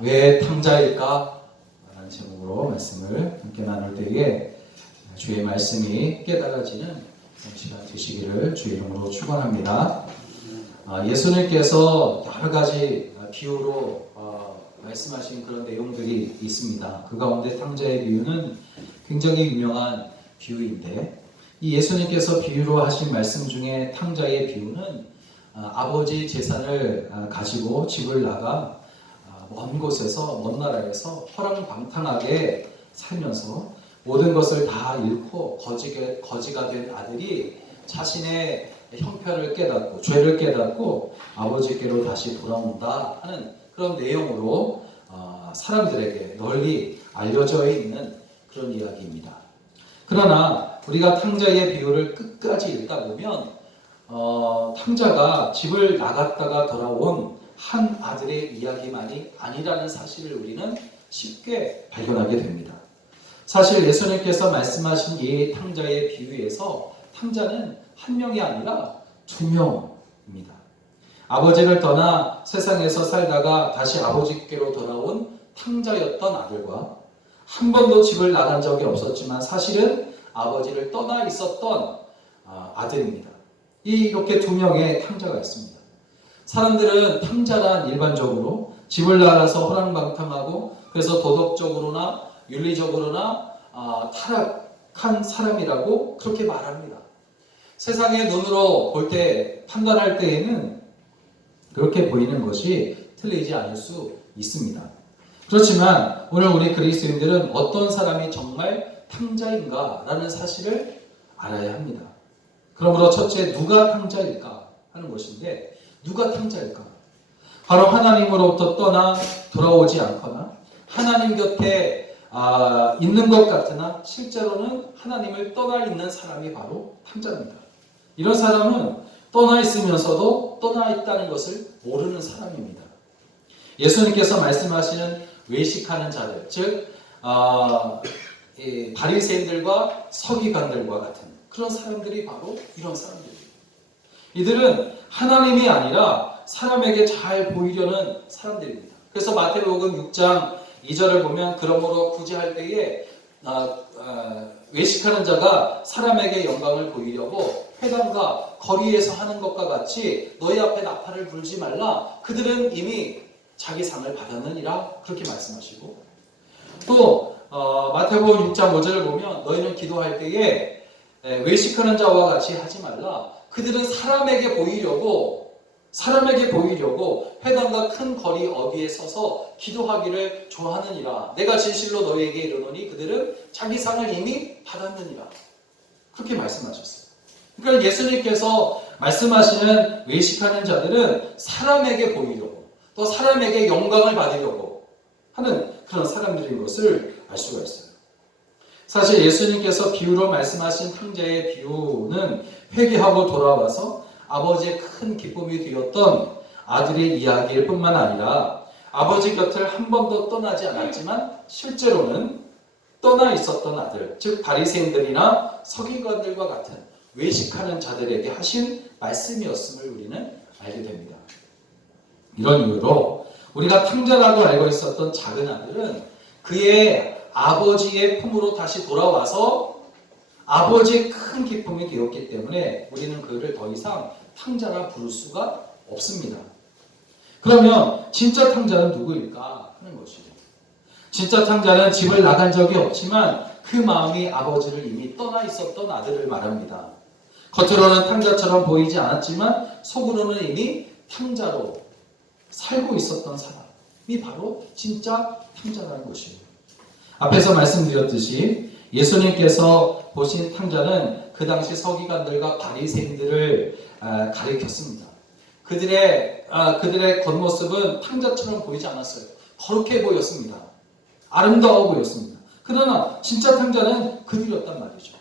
왜 탕자일까? 라는 제목으로 말씀을 함께 나눌 때에 주의 말씀이 깨달아지는 시간 되시기를 주의 이름으로 축원합니다. 예수님께서 여러 가지 비유로 말씀하신 그런 내용들이 있습니다. 그 가운데 탕자의 비유는 굉장히 유명한 비유인데, 이 예수님께서 비유로 하신 말씀 중에 탕자의 비유는 아버지 재산을 가지고 집을 나가 먼 곳에서, 먼 나라에서 허랑방탕하게 살면서 모든 것을 다 잃고 거지가 된 아들이 자신의 형편을 깨닫고 죄를 깨닫고 아버지께로 다시 돌아온다 하는 그런 내용으로 사람들에게 널리 알려져 있는 그런 이야기입니다. 그러나 우리가 탕자의 비유를 끝까지 읽다 보면 탕자가 집을 나갔다가 돌아온 한 아들의 이야기만이 아니라는 사실을 우리는 쉽게 발견하게 됩니다. 사실 예수님께서 말씀하신 이 탕자의 비유에서 탕자는 한 명이 아니라 두 명입니다. 아버지를 떠나 세상에서 살다가 다시 아버지께로 돌아온 탕자였던 아들과 한 번도 집을 나간 적이 없었지만 사실은 아버지를 떠나 있었던 아들입니다. 이렇게 두 명의 탕자가 있습니다. 사람들은 탕자란 일반적으로 집을 나가서 호랑방탕하고 그래서 도덕적으로나 윤리적으로나 타락한 사람이라고 그렇게 말합니다. 세상의 눈으로 볼 때, 판단할 때에는 그렇게 보이는 것이 틀리지 않을 수 있습니다. 그렇지만 오늘 우리 그리스도인들은 어떤 사람이 정말 탕자인가라는 사실을 알아야 합니다. 그러므로 첫째, 누가 탕자일까 하는 것인데, 누가 탕자일까? 바로 하나님으로부터 떠나 돌아오지 않거나 하나님 곁에 있는 것 같으나 실제로는 하나님을 떠나 있는 사람이 바로 탕자입니다. 이런 사람은 떠나 있으면서도 떠나 있다는 것을 모르는 사람입니다. 예수님께서 말씀하시는 외식하는 자들, 즉 바리새인들과 서기관들과 같은 그런 사람들이 바로 이런 사람들입니다. 이들은 하나님이 아니라 사람에게 잘 보이려는 사람들입니다. 그래서 마태복음 6장 2절을 보면 그러므로 구제할 때에 외식하는 자가 사람에게 영광을 보이려고 회당과 거리에서 하는 것과 같이 너희 앞에 나팔을 불지 말라. 그들은 이미 자기 상을 받았느니라. 그렇게 말씀하시고, 또 마태복음 6장 5절을 보면 너희는 기도할 때에 외식하는 자와 같이 하지 말라. 그들은 사람에게 보이려고 회당과 큰 거리 어디에 서서 기도하기를 좋아하느니라. 내가 진실로 너희에게 이르노니 그들은 자기 상을 이미 받았느니라. 그렇게 말씀하셨어요. 그러니까 예수님께서 말씀하시는 외식하는 자들은 사람에게 보이려고, 또 사람에게 영광을 받으려고 하는 그런 사람들인 것을 알 수가 있어요. 사실 예수님께서 비유로 말씀하신 탕자의 비유는 회개하고 돌아와서 아버지의 큰 기쁨이 되었던 아들의 이야기일 뿐만 아니라 아버지 곁을 한 번도 떠나지 않았지만 실제로는 떠나 있었던 아들, 즉 바리새인들이나 서기관들과 같은 외식하는 자들에게 하신 말씀이었음을 우리는 알게 됩니다. 이런 이유로 우리가 탕자라고 알고 있었던 작은 아들은 그의 아버지의 품으로 다시 돌아와서 아버지의 큰 기쁨이 되었기 때문에 우리는 그를 더 이상 탕자라 부를 수가 없습니다. 그러면 진짜 탕자는 누구일까 하는 것이죠. 진짜 탕자는 집을 나간 적이 없지만 그 마음이 아버지를 이미 떠나 있었던 아들을 말합니다. 겉으로는 탕자처럼 보이지 않았지만 속으로는 이미 탕자로 살고 있었던 사람이 바로 진짜 탕자라는 것이에요. 앞에서 말씀드렸듯이 예수님께서 보신 탕자는 그 당시 서기관들과 바리새인들을 가리켰습니다. 그들의 겉모습은 탕자처럼 보이지 않았어요. 거룩해 보였습니다. 아름다워 보였습니다. 그러나 진짜 탕자는 그들이었단 말이죠.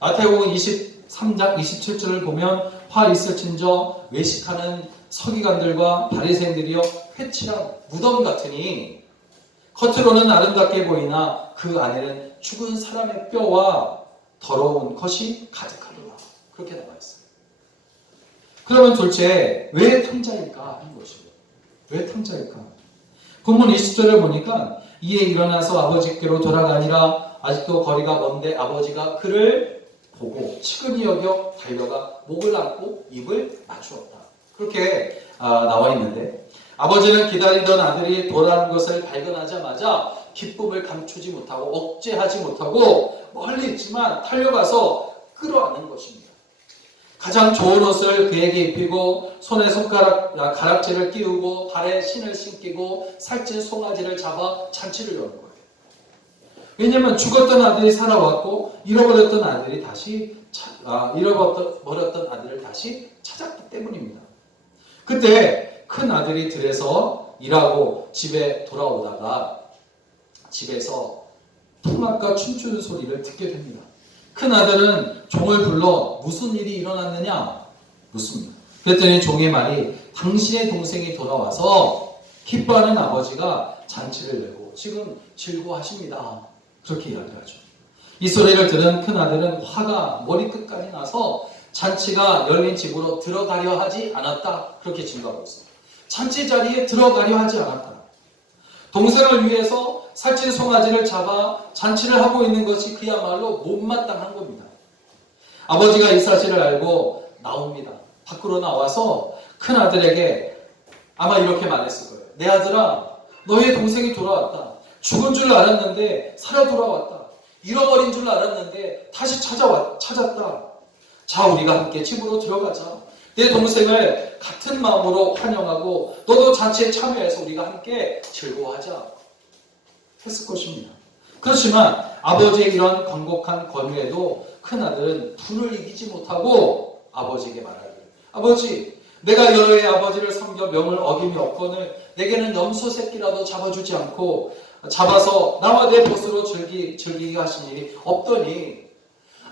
마태복음 23장 27절을 보면 화 있을진저 외식하는 서기관들과 바리새인들이여 회칠한 무덤 같으니 겉으로는 아름답게 보이나 그 안에는 죽은 사람의 뼈와 더러운 것이 가득하더라. 그렇게 나와 있어요. 그러면 도대체 왜 탕자일까 하는 것이에요. 왜 탕자일까? 본문 20절을 보니까 이에 일어나서 아버지께로 돌아가니라. 아직도 거리가 먼데 아버지가 그를 보고 측은히 여겨 달려가 목을 안고 입을 맞추었다. 그렇게 나와 있는데, 아버지는 기다리던 아들이 돌아오는 것을 발견하자마자 기쁨을 감추지 못하고 억제하지 못하고 멀리 있지만 달려가서 끌어안는 것입니다. 가장 좋은 옷을 그에게 입히고 손에 가락지를 끼우고 발에 신을 신기고 살찐 송아지를 잡아 잔치를 여는 거예요. 왜냐하면 죽었던 아들이 살아왔고 잃어버렸던 아들을 다시 찾았기 때문입니다. 그때 큰 아들이 들에서 일하고 집에 돌아오다가 집에서 풍악과 춤추는 소리를 듣게 됩니다. 큰 아들은 종을 불러 무슨 일이 일어났느냐 묻습니다. 그랬더니 종의 말이 당신의 동생이 돌아와서 기뻐하는 아버지가 잔치를 내고 지금 즐거워하십니다. 그렇게 이야기하죠. 이 소리를 들은 큰 아들은 화가 머리끝까지 나서 잔치가 열린 집으로 들어가려 하지 않았다. 그렇게 증거하고 있습니다. 잔치 자리에 들어가려 하지 않았다. 동생을 위해서 살찐 송아지를 잡아 잔치를 하고 있는 것이 그야말로 못마땅한 겁니다. 아버지가 이 사실을 알고 나옵니다. 밖으로 나와서 큰 아들에게 아마 이렇게 말했을 거예요. 내 아들아, 너의 동생이 돌아왔다. 죽은 줄 알았는데 살아 돌아왔다. 잃어버린 줄 알았는데 다시 찾았다. 자, 우리가 함께 집으로 들어가자. 내 동생을 같은 마음으로 환영하고 너도 잔치에 참여해서 우리가 함께 즐거워하자 했을 것입니다. 그렇지만 아버지의 이런 간곡한 권유에도 큰아들은 분을 이기지 못하고 아버지에게 말하기를, 아버지, 내가 여러 해 아버지를 섬겨 명을 어김이 없거늘 내게는 염소 새끼라도 잡아주지 않고 잡아서 나와 내 벗으로 즐기게 하신 일이 없더니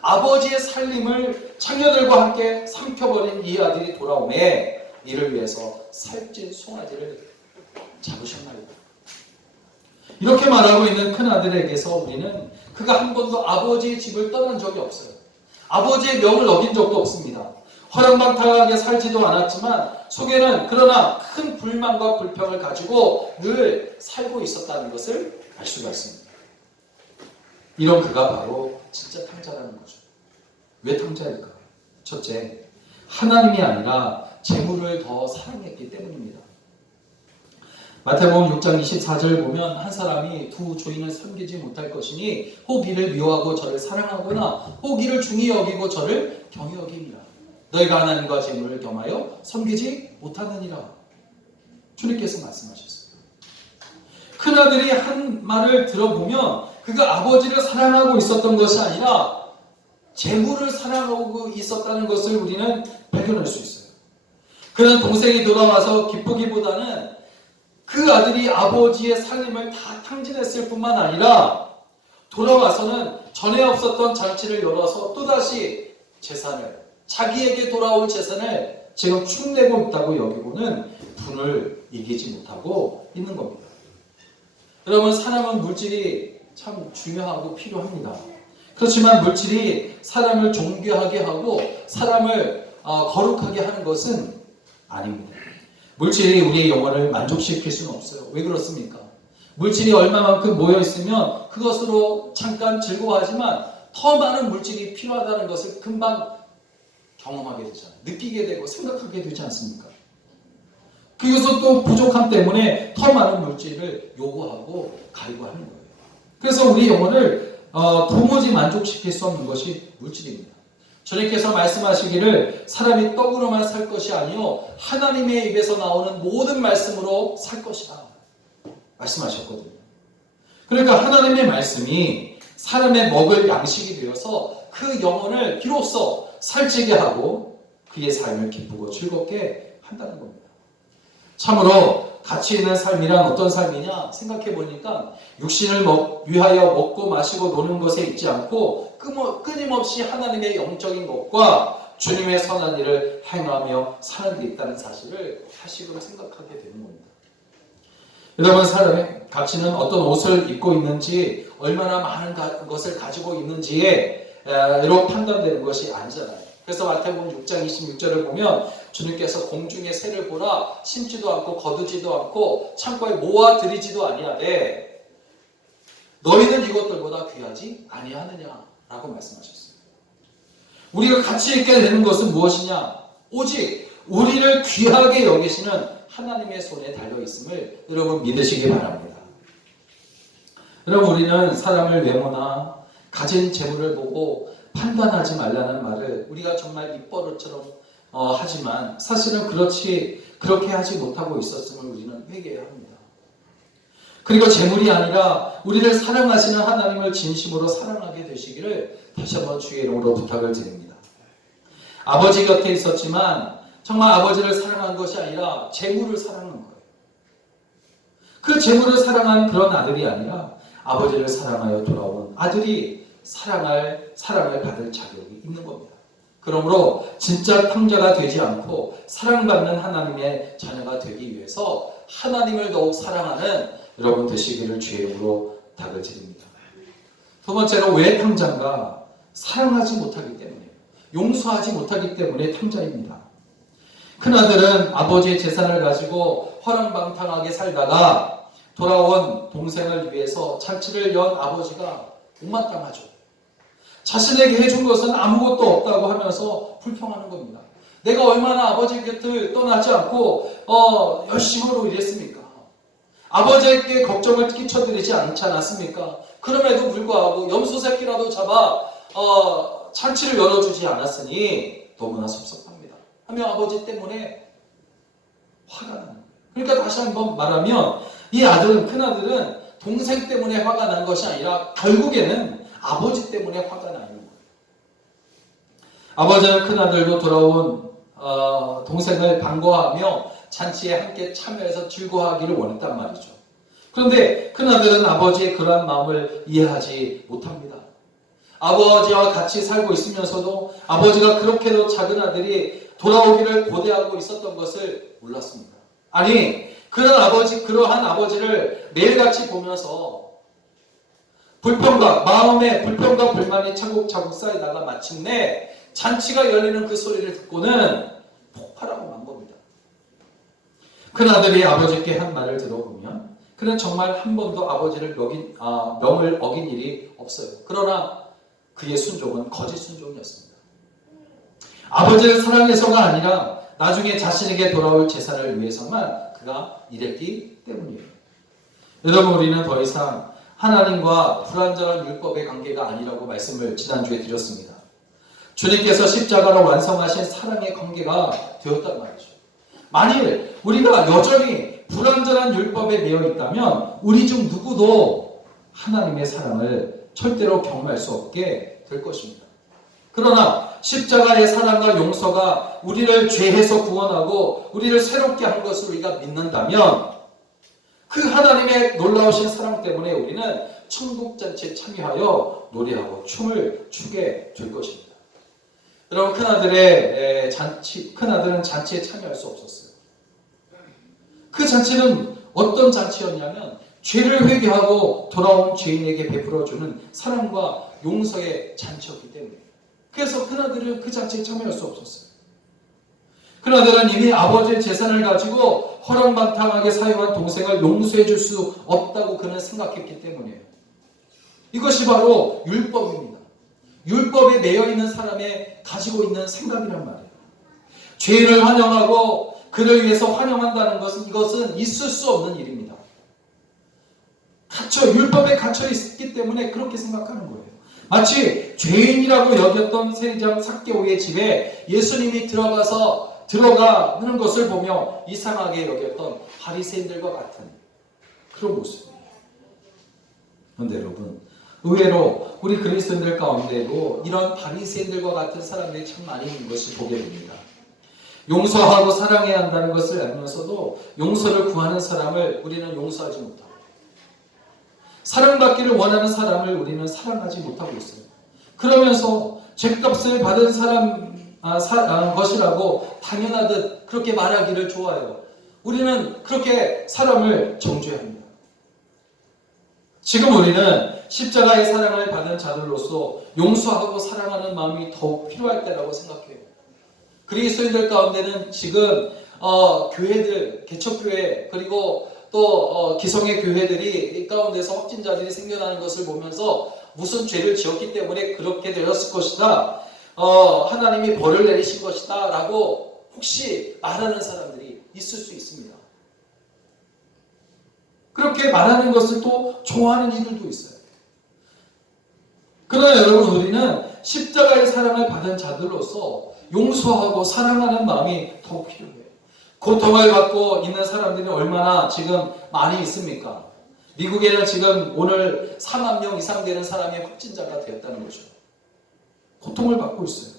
아버지의 살림을 창녀들과 함께 삼켜버린 이 아들이 돌아오매 이를 위해서 살찐 송아지를 잡으셨나이다. 이렇게 말하고 있는 큰아들에게서 우리는 그가 한 번도 아버지의 집을 떠난 적이 없어요. 아버지의 명을 어긴 적도 없습니다. 허랑방탕하게 살지도 않았지만 속에는 그러나 큰 불만과 불평을 가지고 늘 살고 있었다는 것을 알 수가 있습니다. 이런 그가 바로 진짜 탕자라는 거죠. 왜 탕자일까? 첫째, 하나님이 아니라 재물을 더 사랑했기 때문입니다. 마태복음 6장 24절 보면 한 사람이 두 주인을 섬기지 못할 것이니 혹 이를 미워하고 저를 사랑하거나 혹 이를 중히 여기고 저를 경히 여기니라. 너희가 하나님과 재물을 겸하여 섬기지 못하느니라. 주님께서 말씀하셨어요. 큰아들이 한 말을 들어보면 그가 아버지를 사랑하고 있었던 것이 아니라 재물을 사랑하고 있었다는 것을 우리는 발견할 수 있어요. 그는 동생이 돌아와서 기쁘기보다는 그 아들이 아버지의 살림을 다 탕진했을 뿐만 아니라 돌아와서는 전에 없었던 잔치를 열어서 또다시 재산을, 자기에게 돌아올 재산을 지금 축내고 있다고 여기고는 분을 이기지 못하고 있는 겁니다. 여러분, 사람은 물질이 참 중요하고 필요합니다. 그렇지만 물질이 사람을 존귀하게 하고 사람을 거룩하게 하는 것은 아닙니다. 물질이 우리의 영혼을 만족시킬 수는 없어요. 왜 그렇습니까? 물질이 얼마만큼 모여있으면 그것으로 잠깐 즐거워하지만 더 많은 물질이 필요하다는 것을 금방 경험하게 되잖아요. 느끼게 되고 생각하게 되지 않습니까? 그것도 또 부족함 때문에 더 많은 물질을 요구하고 갈구하는 거예요. 그래서 우리 영혼을 도무지 만족시킬 수 없는 것이 물질입니다. 주님께서 말씀하시기를 사람이 떡으로만 살 것이 아니요 하나님의 입에서 나오는 모든 말씀으로 살 것이다 말씀하셨거든요. 그러니까 하나님의 말씀이 사람의 먹을 양식이 되어서 그 영혼을 비로소 살찌게 하고 그의 삶을 기쁘고 즐겁게 한다는 겁니다. 참으로 가치 있는 삶이란 어떤 삶이냐 생각해 보니까 육신을 위하여 먹고 마시고 노는 것에 있지 않고 끊임없이 하나님의 영적인 것과 주님의 선한 일을 행하며 사는 데 있다는 사실을 다시금 생각하게 되는 겁니다. 여러분, 사람의 가치는 어떤 옷을 입고 있는지 얼마나 많은 것을 가지고 있는지로 판단되는 것이 아니잖아요. 그래서 마태복음 6장 26절을 보면 주님께서 공중의 새를 보라 심지도 않고 거두지도 않고 창고에 모아들이지도 아니하되 너희는 이것들보다 귀하지 아니하느냐라고 말씀하셨어요. 우리가 가치 있게 되는 것은 무엇이냐? 오직 우리를 귀하게 여기시는 하나님의 손에 달려있음을 여러분 믿으시기 바랍니다. 여러분, 우리는 사람을 외모나 가진 재물을 보고 판단하지 말라는 말을 우리가 정말 입버릇처럼 하지만 사실은 그렇게 하지 못하고 있었음을 우리는 회개해야 합니다. 그리고 재물이 아니라 우리를 사랑하시는 하나님을 진심으로 사랑하게 되시기를 다시 한번 주의 이름으로 부탁을 드립니다. 아버지 곁에 있었지만 정말 아버지를 사랑한 것이 아니라 재물을 사랑한 거예요. 그 재물을 사랑한 그런 아들이 아니라 아버지를 사랑하여 돌아온 아들이 사랑을 받을 자격이 있는 겁니다. 그러므로 진짜 탕자가 되지 않고 사랑받는 하나님의 자녀가 되기 위해서 하나님을 더욱 사랑하는 여러분 되시기를 주의 이름으로 부탁을 드립니다. 두 번째로 왜 탕자인가? 사랑하지 못하기 때문이에요. 용서하지 못하기 때문에 탕자입니다. 큰아들은 아버지의 재산을 가지고 허랑방탕하게 살다가 돌아온 동생을 위해서 잔치를 연 아버지가 못마땅하죠. 자신에게 해준 것은 아무것도 없다고 하면서 불평하는 겁니다. 내가 얼마나 아버지 곁을 떠나지 않고 열심으로 일했습니까? 아버지에게 걱정을 끼쳐드리지 않지 않았습니까? 그럼에도 불구하고 염소 새끼라도 잡아 잔치를 열어주지 않았으니 너무나 섭섭합니다 하며 아버지 때문에 화가 나는 거예요. 그러니까 다시 한번 말하면 이 큰아들은 동생 때문에 화가 난 것이 아니라 결국에는 아버지 때문에 화가 나는 거예요. 아버지는 큰아들도 돌아온 동생을 반가워하며 잔치에 함께 참여해서 즐거워하기를 원했단 말이죠. 그런데 큰아들은 아버지의 그러한 마음을 이해하지 못합니다. 아버지와 같이 살고 있으면서도 아버지가 그렇게도 작은 아들이 돌아오기를 고대하고 있었던 것을 몰랐습니다. 아니, 그러한 아버지를 매일같이 보면서 마음에 불평과 불만이 차곡차곡 쌓이다가 마침내 잔치가 열리는 그 소리를 듣고는 폭발하고 만 겁니다. 큰아들이 아버지께 한 말을 들어보면 그는 정말 한 번도 아버지를 명을 어긴 일이 없어요. 그러나 그의 순종은 거짓 순종이었습니다. 아버지를 사랑해서가 아니라 나중에 자신에게 돌아올 재산을 위해서만 그가 일했기 때문이에요. 여러분, 우리는 더 이상 하나님과 불완전한 율법의 관계가 아니라고 말씀을 지난주에 드렸습니다. 주님께서 십자가로 완성하신 사랑의 관계가 되었단 말이죠. 만일 우리가 여전히 불완전한 율법에 매여 있다면 우리 중 누구도 하나님의 사랑을 절대로 경험할 수 없게 될 것입니다. 그러나 십자가의 사랑과 용서가 우리를 죄에서 구원하고 우리를 새롭게 한 것을 우리가 믿는다면 그 하나님의 놀라우신 사랑 때문에 우리는 천국잔치에 참여하여 노래하고 춤을 추게 될 것입니다. 여러분, 큰아들은 잔치에 참여할 수 없었어요. 그 잔치는 어떤 잔치였냐면 죄를 회개하고 돌아온 죄인에게 베풀어주는 사랑과 용서의 잔치였기 때문에 그래서 큰아들은 그 잔치에 참여할 수 없었어요. 큰아들은 이미 아버지의 재산을 가지고 허랑방탕하게 사용한 동생을 용서해 줄 수 없다고 그는 생각했기 때문이에요. 이것이 바로 율법입니다. 율법에 매여 있는 사람의 가지고 있는 생각이란 말이에요. 죄인을 환영하고 그를 위해서 환영한다는 것은 이것은 있을 수 없는 일입니다. 율법에 갇혀 있기 때문에 그렇게 생각하는 거예요. 마치 죄인이라고 여겼던 세리장 삭개오의 집에 예수님이 들어가는 것을 보며 이상하게 여겼던 바리새인들과 같은 그런 모습이에요. 그런데 여러분, 의외로 우리 그리스도인들 가운데도 이런 바리새인들과 같은 사람들이 참 많이 있는 것을 보게 됩니다. 용서하고 사랑해야 한다는 것을 알면서도 용서를 구하는 사람을 우리는 용서하지 못하고 사랑받기를 원하는 사람을 우리는 사랑하지 못하고 있어요. 그러면서 죗값을 받은 것이라고 당연하듯 그렇게 말하기를 좋아해요. 우리는 그렇게 사람을 정죄합니다. 지금 우리는 십자가의 사랑을 받은 자들로서 용서하고 사랑하는 마음이 더욱 필요할 때라고 생각해요. 그리스도인들 가운데는 지금 교회들, 개척교회 그리고 또 기성의 교회들이 이 가운데서 확진자들이 생겨나는 것을 보면서 무슨 죄를 지었기 때문에 그렇게 되었을 것이다. 하나님이 벌을 내리신 것이다 라고 혹시 말하는 사람들이 있을 수 있습니다. 그렇게 말하는 것을 또 좋아하는 이들도 있어요. 그러나 여러분, 우리는 십자가의 사랑을 받은 자들로서 용서하고 사랑하는 마음이 더욱 필요해요. 고통을 받고 있는 사람들이 얼마나 지금 많이 있습니까? 미국에는 지금 오늘 4만 명 이상 되는 사람이 확진자가 되었다는 거죠. 고통을 받고 있어요.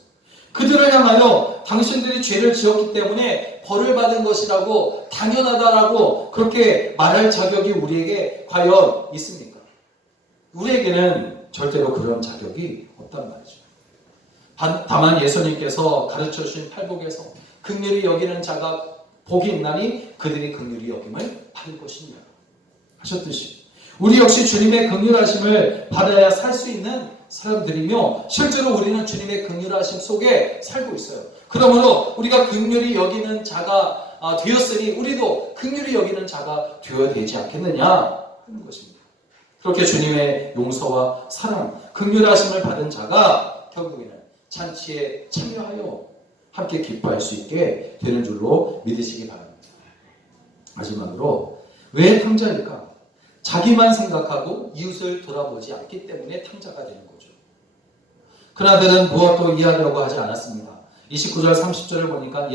그들을 향하여 당신들이 죄를 지었기 때문에 벌을 받은 것이라고 당연하다라고 그렇게 말할 자격이 우리에게 과연 있습니까? 우리에게는 절대로 그런 자격이 없단 말이죠. 다만 예수님께서 가르쳐주신 팔복에서 긍휼히 여기는 자가 복이 있나니 그들이 긍휼히 여김을 받을 것이니라 하셨듯이 우리 역시 주님의 긍휼하심을 받아야 살 수 있는 사람들이며 실제로 우리는 주님의 긍휼하심 속에 살고 있어요. 그러므로 우리가 긍휼히 여기는 자가 되었으니 우리도 긍휼히 여기는 자가 되어야 되지 않겠느냐 하는 것입니다. 그렇게 주님의 용서와 사랑, 긍휼하심을 받은 자가 결국에는 잔치에 참여하여 함께 기뻐할 수 있게 되는 줄로 믿으시기 바랍니다. 마지막으로 왜 탕자일까? 자기만 생각하고 이웃을 돌아보지 않기 때문에 탕자가 되는 거죠. 그나들은 무엇도 이해하려고 하지 않았습니다. 29절 30절을 보니까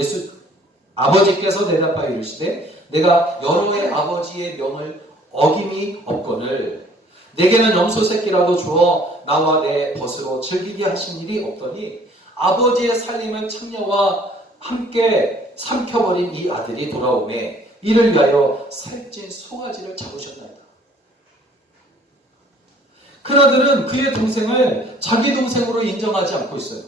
아버지께서 대답하여 이르시되 내가 여러의 아버지의 명을 어김이 없거늘 내게는 염소 새끼라도 주어 나와 내 벗으로 즐기게 하신 일이 없더니 아버지의 살림을 창녀와 함께 삼켜버린 이 아들이 돌아오매 이를 위하여 살찐 송아지를 잡으셨나이다. 그나들은 그의 동생을 자기 동생으로 인정하지 않고 있어요.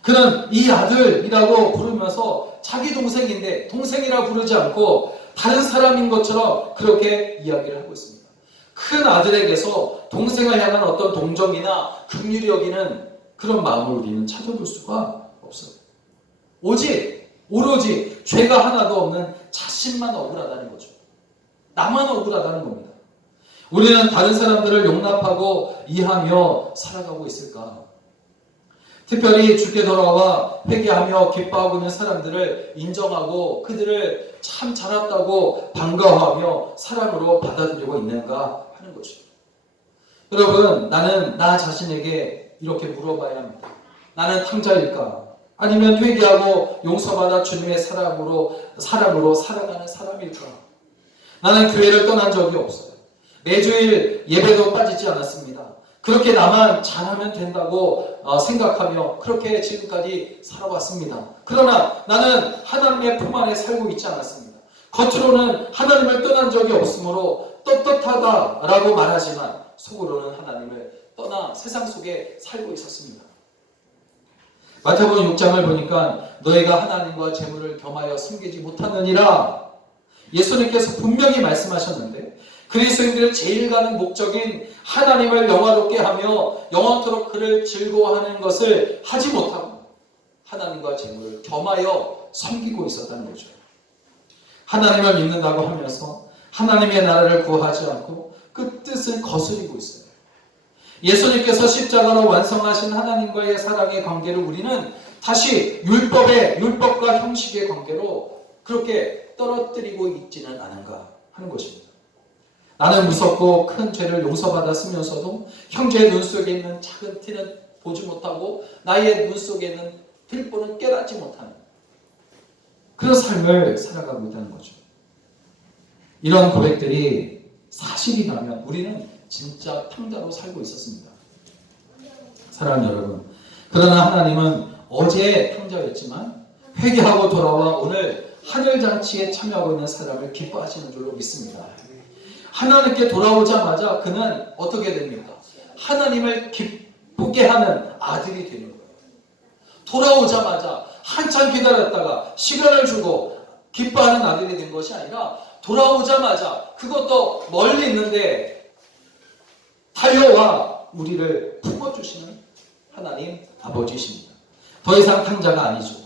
그는 이 아들이라고 부르면서 자기 동생인데 동생이라 부르지 않고 다른 사람인 것처럼 그렇게 이야기를 하고 있습니다. 큰 아들에게서 동생을 향한 어떤 동정이나 긍휼히 여기는 그런 마음을 우리는 찾아볼 수가 없어요. 오로지 죄가 하나도 없는 자신만 억울하다는 거죠. 나만 억울하다는 겁니다. 우리는 다른 사람들을 용납하고 이해하며 살아가고 있을까? 특별히 주께 돌아와 회개하며 기뻐하고 있는 사람들을 인정하고 그들을 참 잘했다고 반가워하며 사랑으로 받아들이고 있는가 하는 거죠. 여러분, 나는 나 자신에게 이렇게 물어봐야 합니다. 나는 탕자일까? 아니면 회개하고 용서받아 주님의 사랑으로 살아가는 사람일까? 나는 교회를 떠난 적이 없어요. 매주일 예배도 빠지지 않았습니다. 그렇게 나만 잘하면 된다고 생각하며 그렇게 지금까지 살아왔습니다. 그러나 나는 하나님의 품 안에 살고 있지 않았습니다. 겉으로는 하나님을 떠난 적이 없으므로 떳떳하다라고 말하지만 속으로는 하나님을 떠나 세상 속에 살고 있었습니다. 마태복음 6장을 보니까 너희가 하나님과 재물을 겸하여 섬기지 못하느니라 예수님께서 분명히 말씀하셨는데 그리스도인들의 제일 가는 목적인 하나님을 영화롭게 하며 영원토록 그를 즐거워하는 것을 하지 못하고 하나님과 재물을 겸하여 섬기고 있었다는 거죠. 하나님을 믿는다고 하면서 하나님의 나라를 구하지 않고 그 뜻을 거스리고 있어요. 예수님께서 십자가로 완성하신 하나님과의 사랑의 관계를 우리는 다시 율법과 형식의 관계로 그렇게 떨어뜨리고 있지는 않은가 하는 것입니다. 나는 무섭고 큰 죄를 용서받았으면서도 형제의 눈 속에 있는 작은 티는 보지 못하고 나의 눈 속에 있는 들보는 깨닫지 못하는 그런 삶을 살아가고 있다는 거죠. 이런 고백들이 사실이라면 우리는 진짜 탕자로 살고 있었습니다. 사랑하는 여러분, 그러나 하나님은 어제 탕자였지만 회개하고 돌아와 오늘 하늘잔치에 참여하고 있는 사람을 기뻐하시는 줄로 믿습니다. 하나님께 돌아오자마자 그는 어떻게 됩니까? 하나님을 기쁘게 하는 아들이 되는 거예요. 돌아오자마자 한참 기다렸다가 시간을 주고 기뻐하는 아들이 된 것이 아니라 돌아오자마자 그것도 멀리 있는데 달려와 우리를 품어주시는 하나님 아버지십니다. 더 이상 탕자가 아니죠.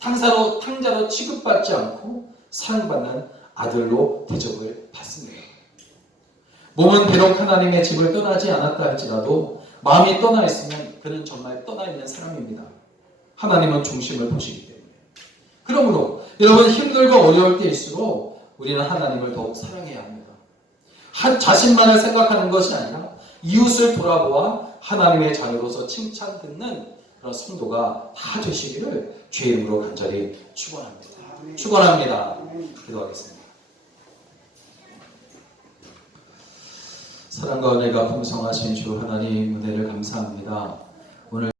탕자로 취급받지 않고 사랑받는 아들로 대접을 받습니다. 몸은 비록 하나님의 집을 떠나지 않았다 할지라도 마음이 떠나 있으면 그는 정말 떠나 있는 사람입니다. 하나님은 중심을 보시기 때문에. 그러므로 여러분 힘들고 어려울 때일수록 우리는 하나님을 더욱 사랑해야 합니다. 자신만을 생각하는 것이 아니라 이웃을 돌아보아 하나님의 자녀로서 칭찬 듣는 그런 성도가 다 되시기를 주의 이름으로 간절히 축원합니다. 축원합니다. 기도하겠습니다. 사랑과 은혜가 풍성하신 주 하나님 은혜를 감사합니다. 오늘